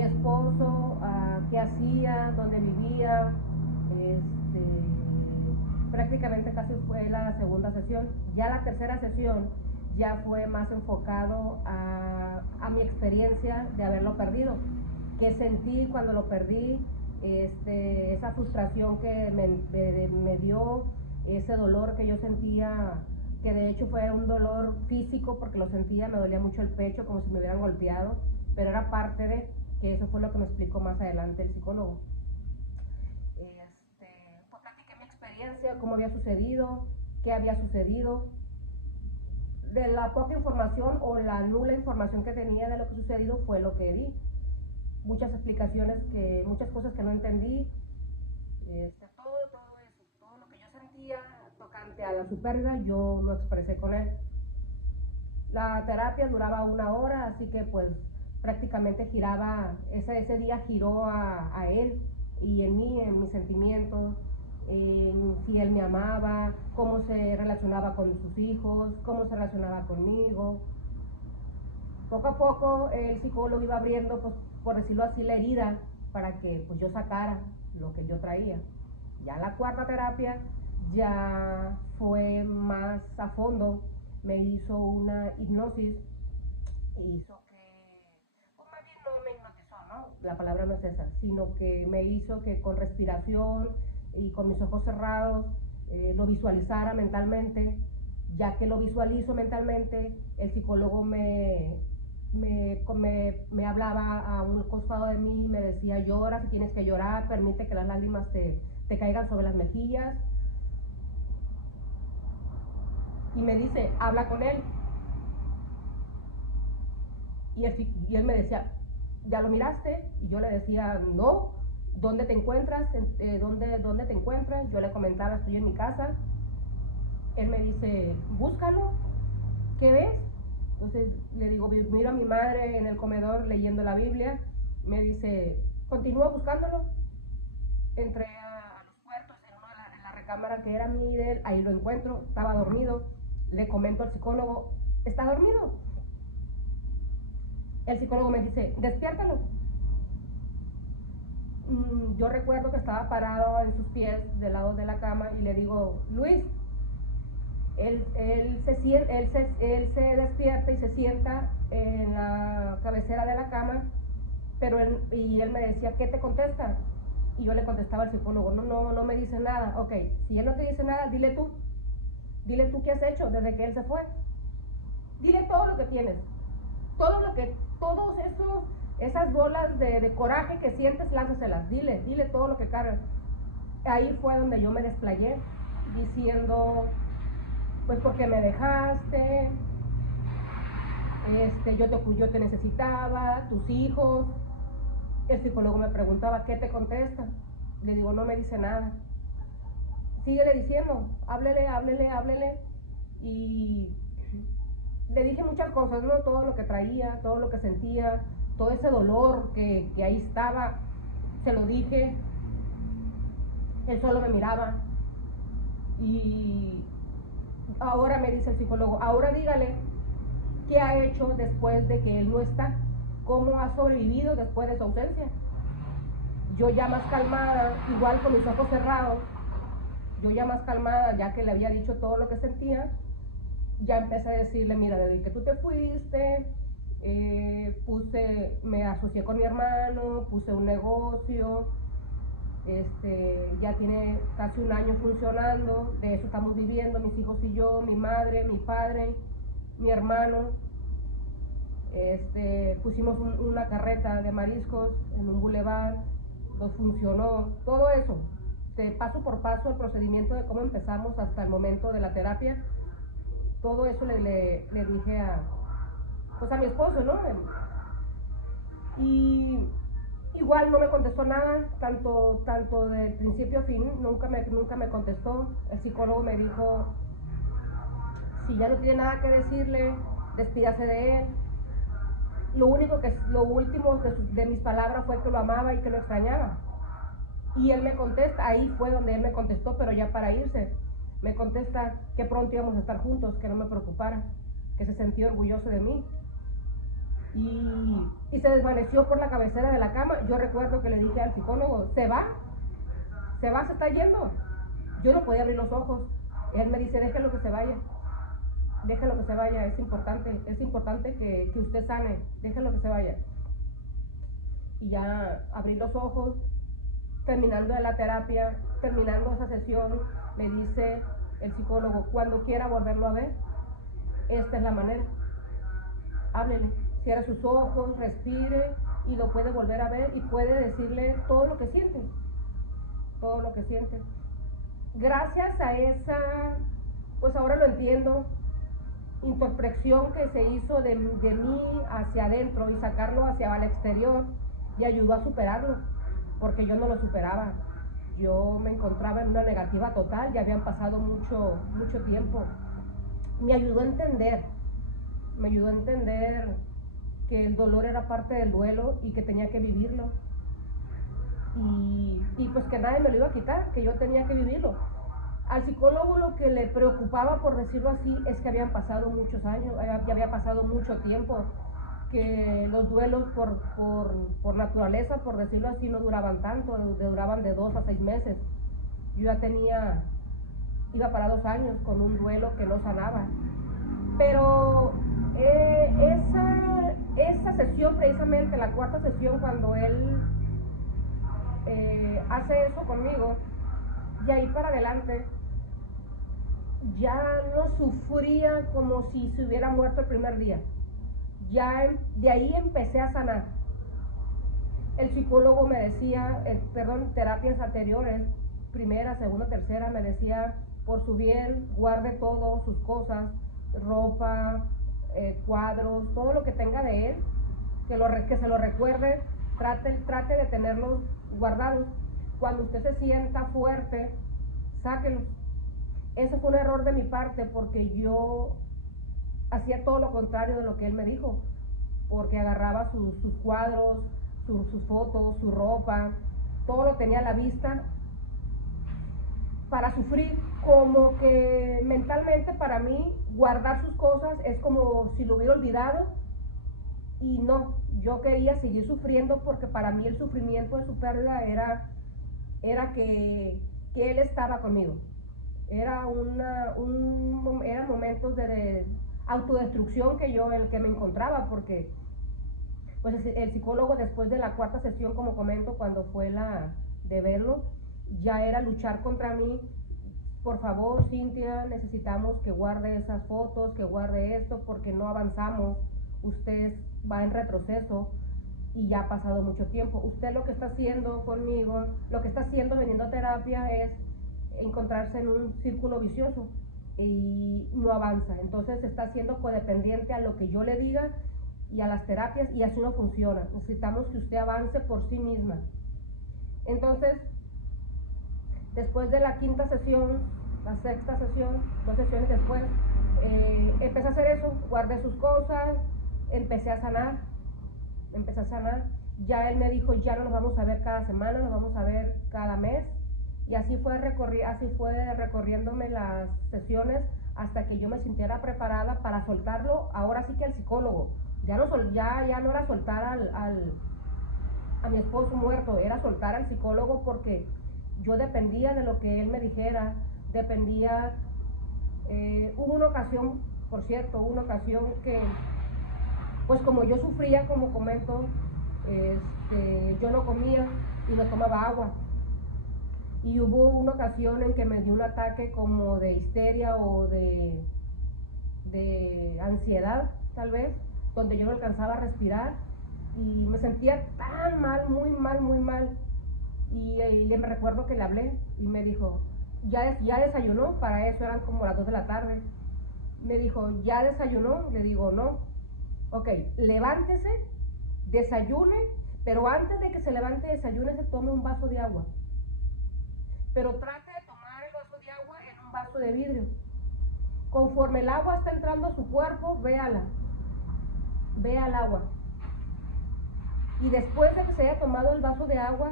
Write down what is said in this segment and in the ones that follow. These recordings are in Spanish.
mi esposo, qué hacía, dónde vivía. Prácticamente casi fue la segunda sesión. Ya la tercera sesión ya fue más enfocado a mi experiencia de haberlo perdido, qué sentí cuando lo perdí, esa frustración que me dio, ese dolor que yo sentía, que de hecho fue un dolor físico porque lo sentía, me dolía mucho el pecho como si me hubieran golpeado, pero era parte de que eso fue lo que me explicó más adelante el psicólogo. Pues platiqué mi experiencia, cómo había sucedido, qué había sucedido, de la poca información o la nula información que tenía de lo que sucedido fue lo que di. Muchas explicaciones, muchas cosas que no entendí, todo eso, todo lo que yo sentía tocante a su pérdida, yo lo expresé con él. La terapia duraba 1 hora, así que pues prácticamente giraba, ese día giró a él y en mí, en mis sentimientos, en si él me amaba, cómo se relacionaba con sus hijos, cómo se relacionaba conmigo. Poco a poco el psicólogo iba abriendo, pues, por decirlo así, la herida para que pues, yo sacara lo que yo traía. Ya la cuarta terapia ya fue más a fondo, me hizo una hipnosis, hizo que, pues más bien no me hipnotizó, ¿no? La palabra no es esa, sino que me hizo que con respiración y con mis ojos cerrados lo visualizara mentalmente. Ya que lo visualizo mentalmente, el psicólogo me hablaba a un costado de mí y me decía: llora si tienes que llorar, permite que las lágrimas te caigan sobre las mejillas. Y me dice: habla con él. Y él me decía: ¿ya lo miraste? Y yo le decía: no. ¿Dónde te encuentras? ¿Dónde te encuentras? Yo le comentaba: estoy en mi casa. Él me dice: búscalo. ¿Qué ves? Entonces le digo: miro a mi madre en el comedor leyendo la Biblia. Me dice: continúa buscándolo. Entré a los cuartos, en la recámara que era mi de él, ahí lo encuentro, estaba dormido. Le comento al psicólogo: ¿está dormido? El psicólogo me dice: despiértalo. Yo recuerdo que estaba parado en sus pies del lado de la cama y le digo: Luis. Él se despierta y se sienta en la cabecera de la cama, y él me decía: ¿qué te contesta? Y yo le contestaba al psicólogo: no me dice nada. Ok, si él no te dice nada, dile tú qué has hecho desde que él se fue. Dile todo lo que tienes, esas bolas de coraje que sientes, lánzaselas, dile todo lo que cargas. Ahí fue donde yo me desplayé, diciendo: pues porque me dejaste, yo te necesitaba, tus hijos. El psicólogo me preguntaba: ¿qué te contesta? Le digo: no me dice nada. Síguele diciendo, háblele. Y le dije muchas cosas, ¿no? Todo lo que traía, todo lo que sentía, todo ese dolor que ahí estaba, se lo dije. Él solo me miraba. Y ahora me dice el psicólogo: ahora dígale qué ha hecho después de que él no está, cómo ha sobrevivido después de su ausencia. Yo ya más calmada, igual con mis ojos cerrados, ya que le había dicho todo lo que sentía, ya empecé a decirle: mira, desde que tú te fuiste, me asocié con mi hermano, puse un negocio, ya tiene casi 1 año funcionando, de eso estamos viviendo mis hijos y yo, mi madre, mi padre, mi hermano. Pusimos una carreta de mariscos en un bulevar, nos funcionó, todo eso, paso por paso el procedimiento de cómo empezamos hasta el momento de la terapia. Todo eso le dije pues a mi esposo, ¿no? Y igual no me contestó nada, tanto de principio a fin, nunca me contestó. El psicólogo me dijo: si ya no tiene nada que decirle, despídase de él. Lo último de mis palabras fue que lo amaba y que lo extrañaba. Y él me contesta, ahí fue donde él me contestó, pero ya para irse, me contesta que pronto íbamos a estar juntos, que no me preocupara, que se sentía orgulloso de mí. y se desvaneció por la cabecera de la cama. Yo recuerdo que le dije al psicólogo, se va, se está yendo. Yo no podía abrir los ojos. Él me dice, déjelo que se vaya, es importante que usted sane, déjelo que se vaya. Y ya abrí los ojos, terminando de la terapia, terminando esa sesión, me dice el psicólogo, cuando quiera volverlo a ver, esta es la manera, háblele, cierra sus ojos, respire y lo puede volver a ver y puede decirle todo lo que siente, Gracias a esa, pues ahora lo entiendo, introspección que se hizo de mí hacia adentro y sacarlo hacia el exterior, y ayudó a superarlo, porque yo no lo superaba. Yo me encontraba en una negativa total, ya habían pasado mucho tiempo. Me ayudó a entender que el dolor era parte del duelo y que tenía que vivirlo. Y pues que nadie me lo iba a quitar, que yo tenía que vivirlo. Al psicólogo lo que le preocupaba, por decirlo así, es que habían pasado muchos años, ya había pasado mucho tiempo, que los duelos por naturaleza, por decirlo así, no duraban tanto, duraban de 2 a 6 meses. Yo ya iba para 2 años con un duelo que no sanaba. Pero esa sesión, precisamente la cuarta sesión, cuando él hace eso conmigo, y ahí para adelante, ya no sufría como si se hubiera muerto el primer día. Ya de ahí empecé a sanar. El psicólogo me decía, terapias anteriores, primera, segunda, tercera, me decía, por su bien, guarde todo, sus cosas, ropa, cuadros, todo lo que tenga de él, que se lo recuerde, trate de tenerlos guardados. Cuando usted se sienta fuerte, sáquenlos. Eso fue un error de mi parte, porque yo hacía todo lo contrario de lo que él me dijo, porque agarraba sus cuadros, sus fotos, su ropa, todo lo tenía a la vista para sufrir. Como que mentalmente para mí guardar sus cosas es como si lo hubiera olvidado, y no, yo quería seguir sufriendo, porque para mí el sufrimiento de su pérdida era que él estaba conmigo. Eran momentos de autodestrucción el que me encontraba, porque pues el psicólogo, después de la cuarta sesión, como comento, cuando fue la de verlo, ya era luchar contra mí. Por favor, Cintia, necesitamos que guarde esas fotos, que guarde esto, porque no avanzamos, usted va en retroceso y ya ha pasado mucho tiempo. Usted lo que está haciendo conmigo, lo que está haciendo viniendo a terapia, es encontrarse en un círculo vicioso y no avanza. Entonces se está haciendo codependiente a lo que yo le diga y a las terapias, y así no funciona. Necesitamos que usted avance por sí misma. Entonces, después de la quinta sesión, la sexta sesión, 2 sesiones después, empecé a hacer eso, guardé sus cosas, empecé a sanar. Ya él me dijo, ya no nos vamos a ver cada semana, nos vamos a ver cada mes. Y así fue recorriéndome las sesiones hasta que yo me sintiera preparada para soltarlo, ahora sí que al psicólogo. Ya no era soltar a mi esposo muerto, era soltar al psicólogo, porque yo dependía de lo que él me dijera, hubo una ocasión, por cierto, que, pues como yo sufría, como comento, yo no comía y no tomaba agua. Y hubo una ocasión en que me dio un ataque como de histeria o de ansiedad, tal vez, donde yo no alcanzaba a respirar y me sentía tan mal, muy mal. Y me recuerdo que le hablé y me dijo, ¿ya desayunó? Para eso eran como las 2 de la tarde. Me dijo, ¿ya desayunó? Le digo, no. Ok, levántese, desayune, pero antes de que se levante, desayune, se tome un vaso de agua. Pero trate de tomar el vaso de agua en un vaso de vidrio. Conforme el agua está entrando a su cuerpo, vea el agua. Y después de que se haya tomado el vaso de agua,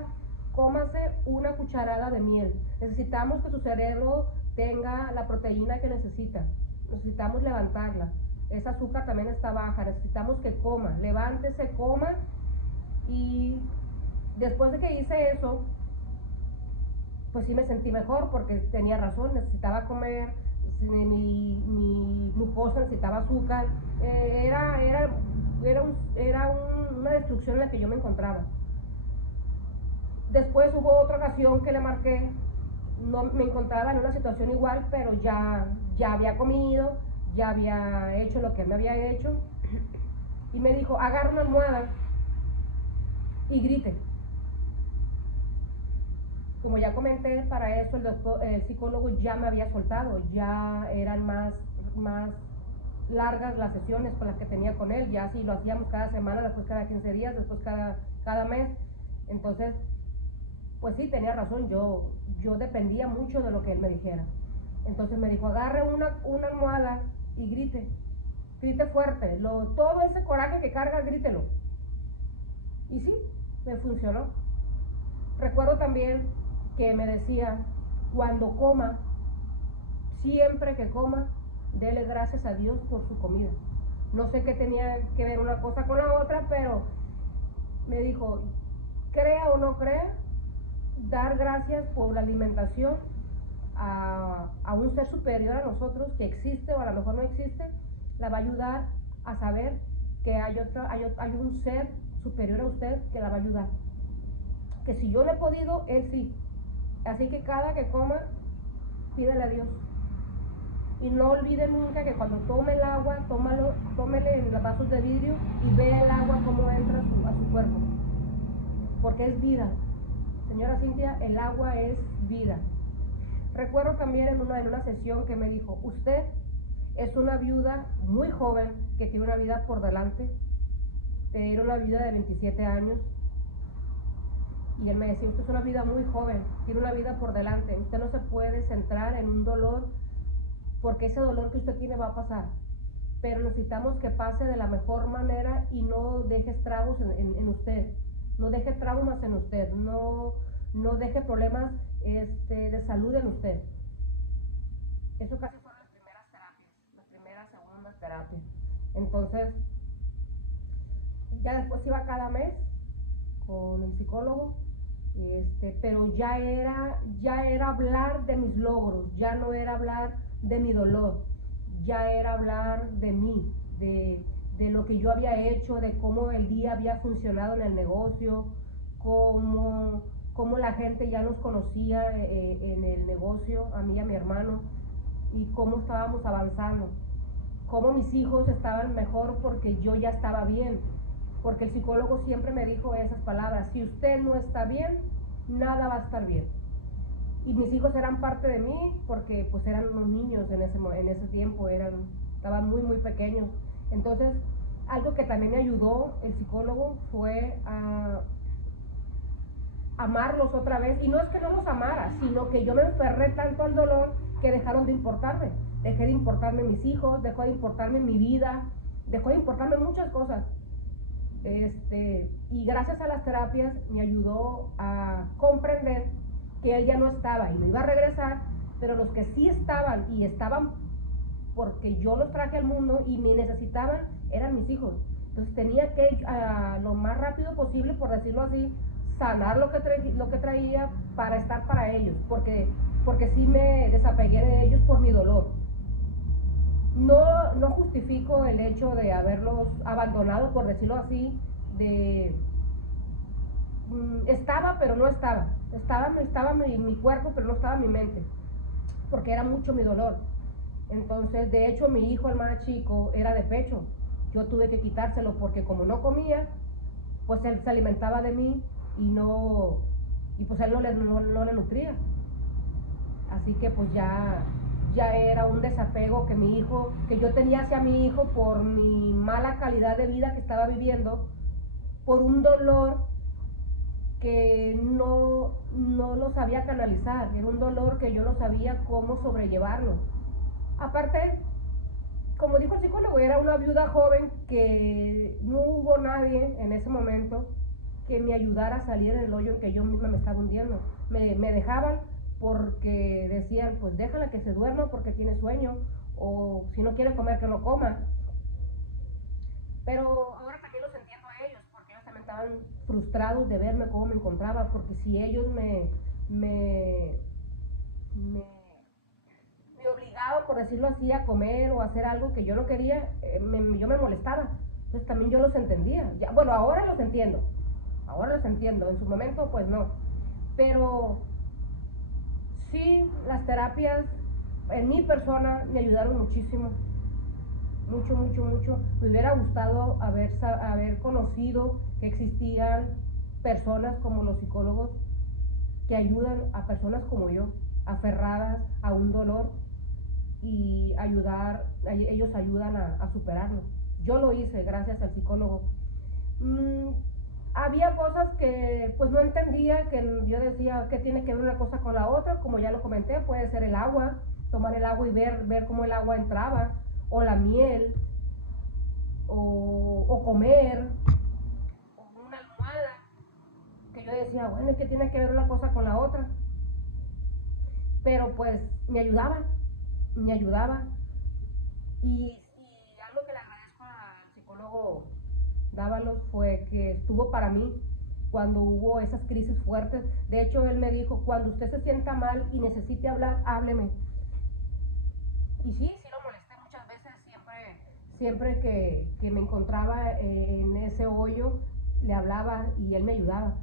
cómase una cucharada de miel. Necesitamos que su cerebro tenga la proteína que necesita. Necesitamos levantarla. esa azúcar también está baja, necesitamos que coma, levántese, coma. Y después de que hice eso, pues sí me sentí mejor porque tenía razón, necesitaba comer, mi glucosa necesitaba azúcar, una destrucción en la que yo me encontraba. Después hubo otra ocasión que le marqué, no me encontraba en una situación igual, pero ya había comido, ya había hecho lo que él me había hecho, y me dijo, agarra una almohada y grite. Como ya comenté, para eso el psicólogo ya me había soltado, ya eran más largas las sesiones con las que tenía con él, ya sí lo hacíamos cada semana, después cada 15 días, después cada mes. Entonces, pues sí, tenía razón, yo dependía mucho de lo que él me dijera. Entonces me dijo, agarre una almohada y grite fuerte, todo ese coraje que carga, grítelo. Y sí, me funcionó. Recuerdo también que me decía, cuando coma, siempre que coma, dele gracias a Dios por su comida. No sé qué tenía que ver una cosa con la otra, pero me dijo, crea o no crea, dar gracias por la alimentación a un ser superior a nosotros que existe o a lo mejor no existe, la va a ayudar a saber que hay un ser superior a usted que la va a ayudar. Que si yo no he podido, él sí. Así que cada que coma, pídele a Dios. Y no olvide nunca que cuando tome el agua, tómele en los vasos de vidrio y vea el agua cómo entra a su cuerpo. Porque es vida. Señora Cintia, el agua es vida. Recuerdo también en una sesión que me dijo, usted es una viuda muy joven que tiene una vida por delante. Tiene una vida de 27 años. Y él me decía, usted es una vida muy joven, tiene una vida por delante, usted no se puede centrar en un dolor, porque ese dolor que usted tiene va a pasar, pero necesitamos que pase de la mejor manera y no deje estragos en usted, no deje traumas en usted, no deje problemas de salud en usted. Eso casi fueron las primeras terapias, las primeras, segundas terapias. Entonces, ya después iba cada mes con el psicólogo, pero ya era hablar de mis logros, ya no era hablar de mi dolor, ya era hablar de mí, de lo que yo había hecho, de cómo el día había funcionado en el negocio, cómo la gente ya nos conocía en el negocio, a mí y a mi hermano, y cómo estábamos avanzando, cómo mis hijos estaban mejor porque yo ya estaba bien. Porque el psicólogo siempre me dijo esas palabras, si usted no está bien, nada va a estar bien. Y mis hijos eran parte de mí porque pues eran unos niños en ese tiempo, estaban muy pequeños. Entonces, algo que también me ayudó el psicólogo fue a amarlos otra vez. Y no es que no los amara, sino que yo me enferré tanto al dolor que dejaron de importarme. Dejé de importarme mis hijos, dejó de importarme mi vida, dejó de importarme muchas cosas. Y gracias a las terapias me ayudó a comprender que él ya no estaba y no iba a regresar, pero los que sí estaban y estaban porque yo los traje al mundo y me necesitaban eran mis hijos. Entonces tenía que lo más rápido posible, por decirlo así, sanar lo que traía para estar para ellos, porque sí me desapegué de ellos por mi dolor. No justifico el hecho de haberlos abandonado, por decirlo así, estaba pero no estaba, estaba mi cuerpo pero no estaba mi mente, porque era mucho mi dolor. Entonces, de hecho, mi hijo, el más chico, era de pecho. Yo tuve que quitárselo porque como no comía, pues él se alimentaba de mí y pues él no le nutría. Así que pues ya era un desapego que yo tenía hacia mi hijo por mi mala calidad de vida que estaba viviendo, por un dolor que no lo sabía canalizar, era un dolor que yo no sabía cómo sobrellevarlo. Aparte, como dijo el psicólogo, era una viuda joven que no hubo nadie en ese momento que me ayudara a salir del hoyo en que yo misma me estaba hundiendo. Me dejaban porque decían, pues déjala que se duerma porque tiene sueño, o si no quiere comer que no coma, Pero ahora también los entiendo a ellos, porque ellos también estaban frustrados de verme cómo me encontraba, porque si ellos me, me, me obligaban, por decirlo así, a comer o a hacer algo que yo no quería, yo me molestaba. Entonces también yo los entendía. Ya, bueno, ahora los entiendo, en su momento pues no. Pero sí, las terapias en mi persona me ayudaron muchísimo, mucho, mucho, mucho. Me hubiera gustado haber conocido que existían personas como los psicólogos que ayudan a personas como yo, aferradas a un dolor y ellos ayudan a superarlo. Yo lo hice gracias al psicólogo. Mm, Había cosas que pues no entendía, que yo decía que tiene que ver una cosa con la otra, como ya lo comenté, puede ser el agua, tomar el agua y ver cómo el agua entraba, o la miel, o comer, o una almohada, que yo decía, bueno, es que tiene que ver una cosa con la otra, pero pues me ayudaba, y algo que le agradezco al psicólogo Dávalos fue que estuvo para mí cuando hubo esas crisis fuertes. De hecho, él me dijo, cuando usted se sienta mal y necesite hablar, hábleme. Y sí lo molesté muchas veces, siempre que me encontraba en ese hoyo, le hablaba y él me ayudaba.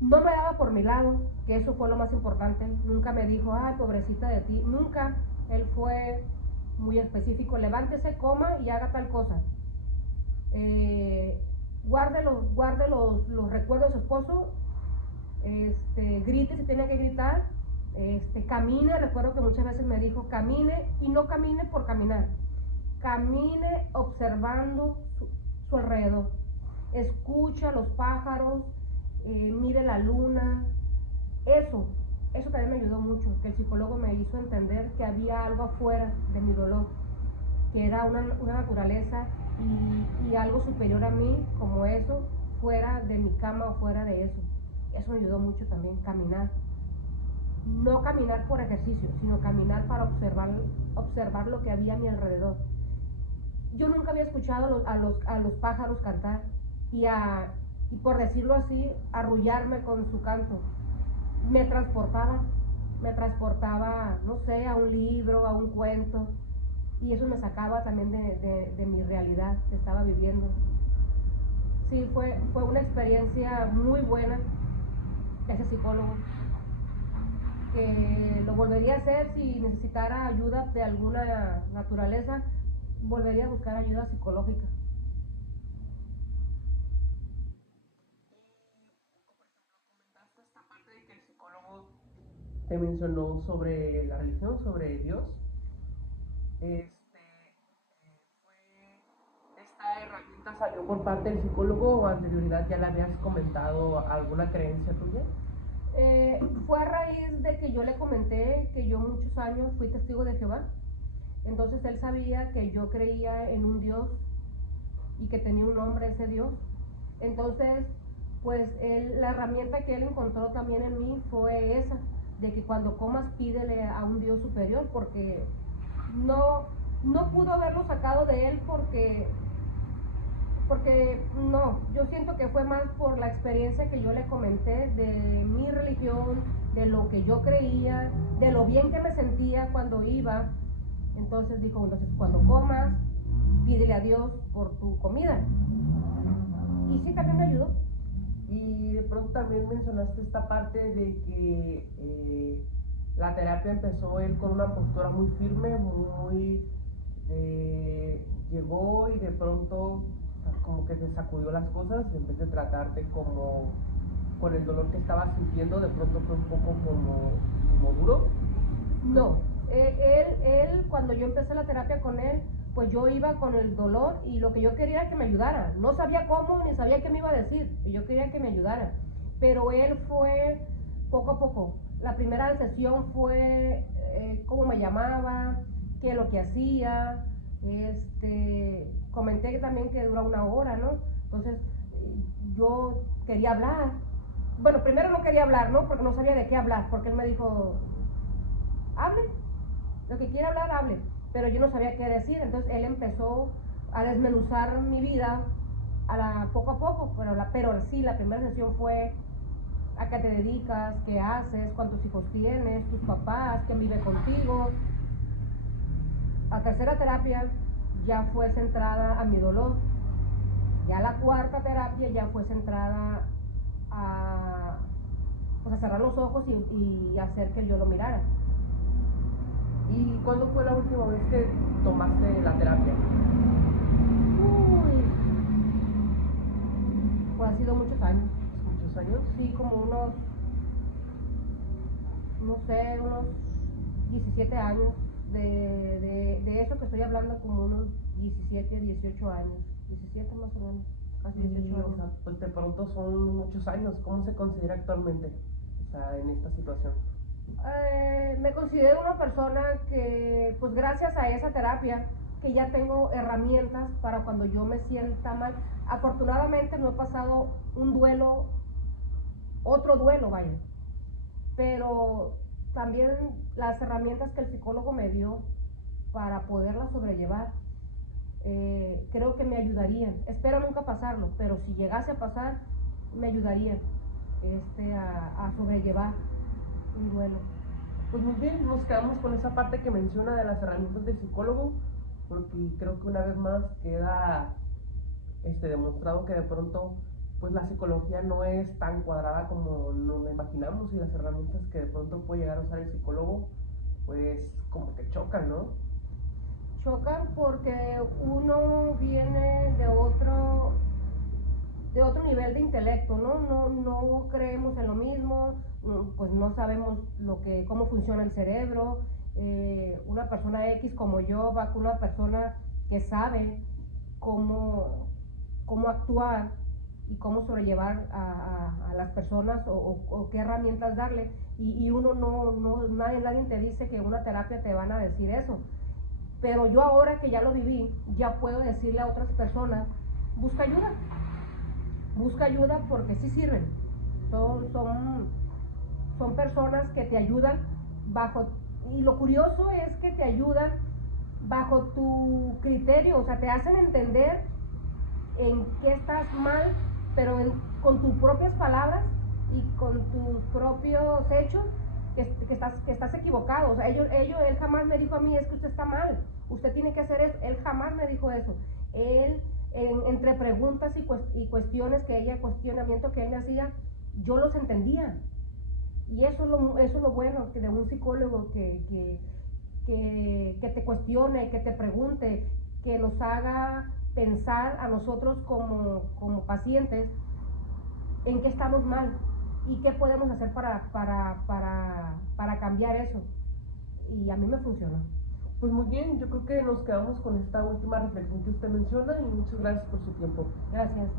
No me daba por mi lado, que eso fue lo más importante. Nunca me dijo, ay, pobrecita de ti. Nunca. Él fue muy específico, levántese, coma y haga tal cosa. Guarde los recuerdos de su esposo, grite si tiene que gritar, camine. Recuerdo que muchas veces me dijo, camine, y no camine por caminar, camine observando su alrededor, escucha los pájaros, mire la luna. Eso también me ayudó mucho, que el psicólogo me hizo entender que había algo afuera de mi dolor, que era una naturaleza y algo superior a mí, como eso, fuera de mi cama o fuera de eso. Eso me ayudó mucho también, caminar. No caminar por ejercicio, sino caminar para observar lo que había a mi alrededor. Yo nunca había escuchado a los pájaros cantar y por decirlo así, arrullarme con su canto. Me transportaba, no sé, a un libro, a un cuento, y eso me sacaba también de mi realidad que estaba viviendo. Sí, fue una experiencia muy buena ese psicólogo, que lo volvería a hacer si necesitara ayuda de alguna naturaleza, volvería a buscar ayuda psicológica. Esta parte de que el psicólogo te mencionó sobre la religión, sobre Dios. ¿Esta herramienta salió por parte del psicólogo o anterioridad ya le habías comentado alguna creencia tuya? Fue a raíz de que yo le comenté que yo muchos años fui testigo de Jehová. Entonces él sabía que yo creía en un Dios y que tenía un nombre ese Dios. Entonces, pues la herramienta que él encontró también en mí fue esa, de que cuando comas pídele a un Dios superior, porque no, no pudo haberlo sacado de él porque no, yo siento que fue más por la experiencia que yo le comenté de mi religión, de lo que yo creía, de lo bien que me sentía cuando iba. Entonces dijo, entonces cuando comas, pídele a Dios por tu comida. Y sí, también me ayudó. Y de pronto también mencionaste esta parte de que la terapia empezó él con una postura muy firme, muy llegó y de pronto como que se sacudió las cosas, en vez de tratarte como con el dolor que estabas sintiendo, de pronto fue un poco como duro. No, cuando yo empecé la terapia con él, pues yo iba con el dolor y lo que yo quería era que me ayudara. No sabía cómo ni sabía qué me iba a decir, y yo quería que me ayudara. Pero él fue poco a poco. La primera sesión fue cómo me llamaba, qué es lo que hacía. Comenté que también que dura una hora, ¿no? Entonces yo quería hablar. Bueno, primero no quería hablar, ¿no? Porque no sabía de qué hablar, porque él me dijo, hable, lo que quiera hablar, hable. Pero yo no sabía qué decir, entonces él empezó a desmenuzar mi vida poco a poco, pero sí, la primera sesión fue a qué te dedicas, qué haces, cuántos hijos tienes, tus papás, quién vive contigo. La tercera terapia ya fue centrada a mi dolor. Ya la cuarta terapia ya fue centrada a, pues a cerrar los ojos y hacer que yo lo mirara. ¿Y cuándo fue la última vez que tomaste la terapia? Uy, pues ha sido muchos años. ¿Muchos años? Sí, como unos, no sé, unos 17 años. De eso que estoy hablando, como unos 17, 18 años. 17 más o menos, casi 18 años. O sea, pues de pronto son muchos años. ¿Cómo se considera actualmente, o sea, en esta situación? Me considero una persona que, pues gracias a esa terapia, que ya tengo herramientas para cuando yo me sienta mal. Afortunadamente no he pasado un duelo, otro duelo, vaya, pero también las herramientas que el psicólogo me dio para poderla sobrellevar, creo que me ayudarían. Espero nunca pasarlo, pero si llegase a pasar, me ayudarían a sobrellevar un duelo. Pues muy bien, nos quedamos con esa parte que menciona de las herramientas del psicólogo, porque creo que una vez más queda demostrado que de pronto pues la psicología no es tan cuadrada como nos la imaginamos, y las herramientas que de pronto puede llegar a usar el psicólogo pues como que chocan, ¿no? Chocan porque uno viene de otro nivel de intelecto, ¿no? No creemos en lo mismo, pues no sabemos cómo funciona el cerebro. Una persona X como yo va con una persona que sabe cómo actuar y cómo sobrellevar a las personas o qué herramientas darle, y uno nadie te dice que una terapia te van a decir eso, pero yo ahora que ya lo viví, ya puedo decirle a otras personas, busca ayuda porque sí sirven. Son personas que te ayudan y lo curioso es que te ayudan bajo tu criterio, o sea, te hacen entender en qué estás mal, pero con tus propias palabras y con tus propios hechos, que estás equivocado. O sea, él jamás me dijo a mí, es que usted está mal, usted tiene que hacer eso. Él jamás me dijo eso. Él, entre preguntas y cuestiones cuestionamiento que él me hacía, yo los entendía. Y eso es lo bueno de un psicólogo, que te cuestione, que te pregunte, que nos haga pensar a nosotros como pacientes en qué estamos mal y qué podemos hacer para cambiar eso. Y a mí me funcionó. Pues muy bien, yo creo que nos quedamos con esta última reflexión que usted menciona, y muchas gracias por su tiempo. Gracias.